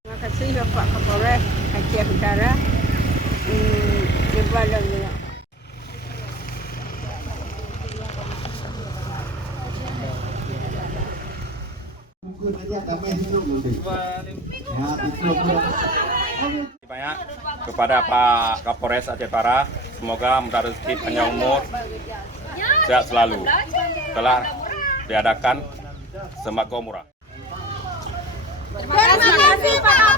Terima kasih Bapak Kapolres Aceh Utara kepada banyak kepada Pak Kapolres Aceh Utara, semoga mudah rezeki panjang umur, sehat selalu. Telah diadakan sembako murah. Terima kasih Pak.